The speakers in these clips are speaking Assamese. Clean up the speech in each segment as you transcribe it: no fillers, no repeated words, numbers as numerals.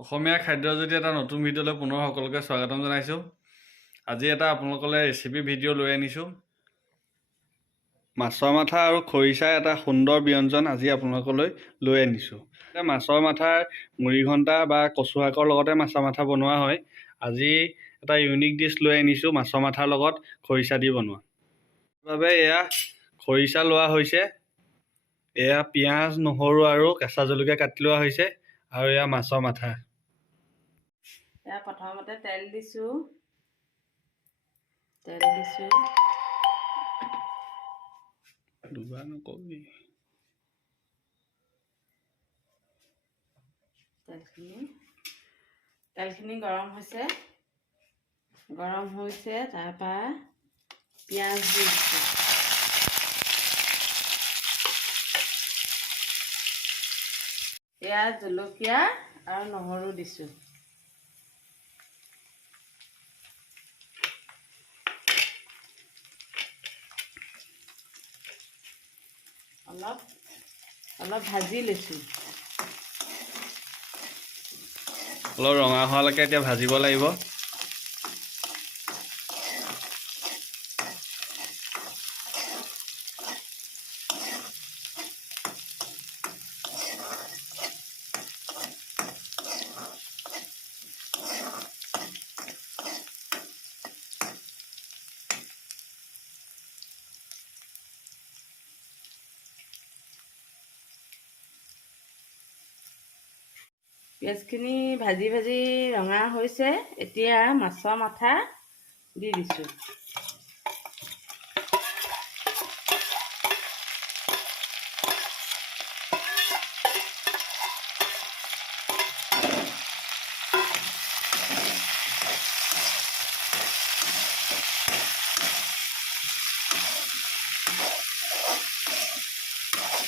অসমীয়া খাদ্যৰ যদি এটা নতুন ভিডিঅ'লৈ পুনৰ সকলোকে স্বাগতম জনাইছোঁ। আজি এটা আপোনালোকলৈ ৰেচিপি ভিডিঅ' লৈ আনিছোঁ। মাছৰ মাথা আৰু খৰিচাৰ এটা সুন্দৰ ব্যঞ্জন আজি আপোনালোকলৈ লৈ আনিছোঁ। মাছৰ মাথাৰ মুড়ি ঘণ্টা বা কচু শাকৰ লগতে মাছৰ মাথা বনোৱা হয়। আজি এটা ইউনিক ডিছ লৈ আনিছোঁ মাছৰ মাথাৰ লগত খৰিচা দি বনোৱা। বাবে এয়া খৰিচা লোৱা হৈছে, এয়া পিঁয়াজ, নহৰু আৰু কেঁচা জলকীয়া কাটি লোৱা হৈছে, আৰু এয়া মাছৰ মাথা। এয়া প্ৰথমতে তেল দিছোঁ, দুবাৰ নকবি। তেলখিনি গৰম হৈছে, তাৰপৰা পিঁয়াজ দি দিছোঁ। পিঁয়াজ, জলকীয়া আৰু নহৰু দিছোঁ। অলপ ভাজি লৈছোঁ। অলপ ৰঙা হোৱালৈকে এতিয়া ভাজিব লাগিব। পিঁয়াজখিনি ভাজি ৰঙা হৈছে। এতিয়া মাছৰ মাথা দি দিছোঁ।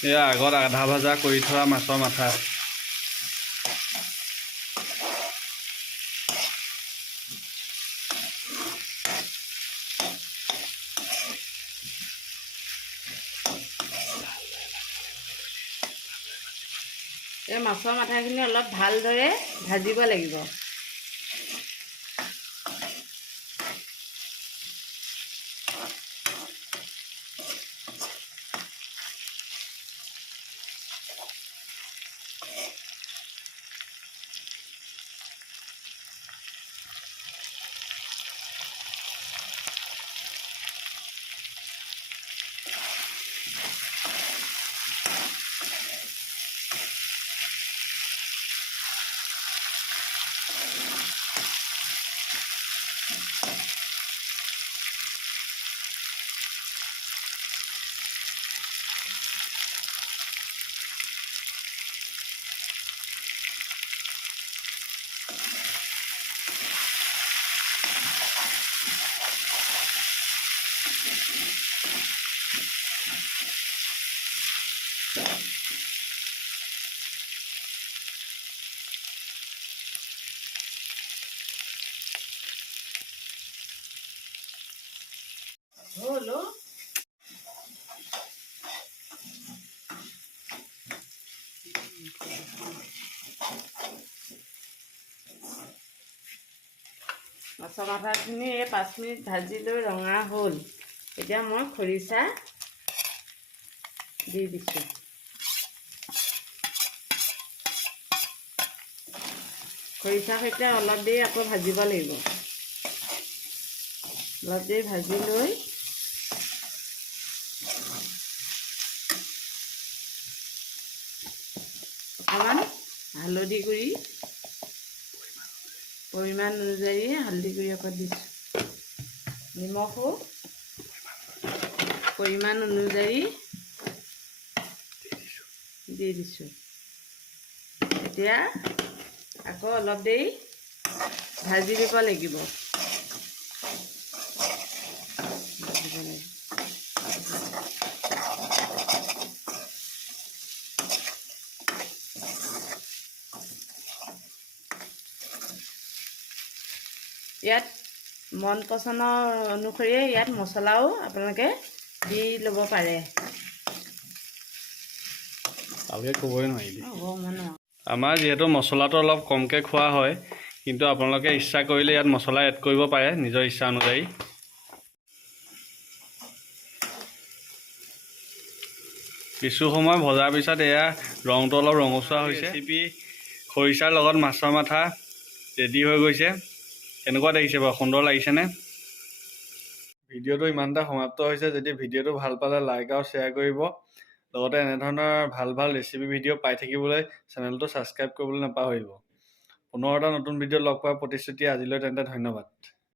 এয়া আগত আধা ভজা কৰি থোৱা মাছৰ মাথা। এই মাছৰ মাথাখিনি অলপ ভালদৰে ভাজিব লাগিব। হলো মাছৰ মাথাখিনি 5 মিনিট ভাজি লৈ ৰঙা হ'ল। এতিয়া মই খৰিচা দি দিছোঁ। খৰিচাৰ সৈতে অলপ দেৰি আকৌ ভাজিব লাগিব। অলপ দেৰি ভাজি লৈ অকণমান হালধি গুড়ি, পৰিমাণ অনুযায়ী হালধি গুড়ি অকণ দিছোঁ। নিমখো পৰিমাণ অনুযায়ী দি দিছোঁ। এতিয়া আকৌ অলপ দেৰি ভাজি দিব লাগিব। ইয়াত মন পচন্দৰ অনুসৰি ইয়াত মছলাও আপোনালোকে দি ল'ব পাৰে। ভালকৈ ক'বই নোৱাৰিবি। আমাৰ যিহেতু মছলাটো অলপ কমকৈ খোৱা হয়, কিন্তু আপোনালোকে ইচ্ছা কৰিলে ইয়াত মছলা এড কৰিব পাৰে নিজৰ ইচ্ছা অনুযায়ী। কিছু সময় ভজাৰ পিছত এয়া ৰংটো অলপ ৰঙচুৱা হৈছে। ৰেচিপি খৰিচাৰ লগত মাছৰ মাথা ৰেডি হৈ গৈছে। কেনেকুৱা দেখিছে বাৰু, সুন্দৰ লাগিছেনে? ভিডিঅ'টো ইমানটা সমাপ্ত হৈছে। যদি ভিডিঅ'টো ভাল পালে লাইক আৰু শ্বেয়াৰ কৰিব। লগতে এনেধৰণৰ ভাল ভাল ৰেচিপি ভিডিঅ' পাই থাকিবলৈ চেনেলটো ছাবস্ক্ৰাইব কৰিবলৈ নাপাহৰিব। পুনৰ এটা নতুন ভিডিঅ'ত লগ পোৱাৰ প্ৰতিশ্ৰুতি আজিলৈ তেন্তে ধন্যবাদ।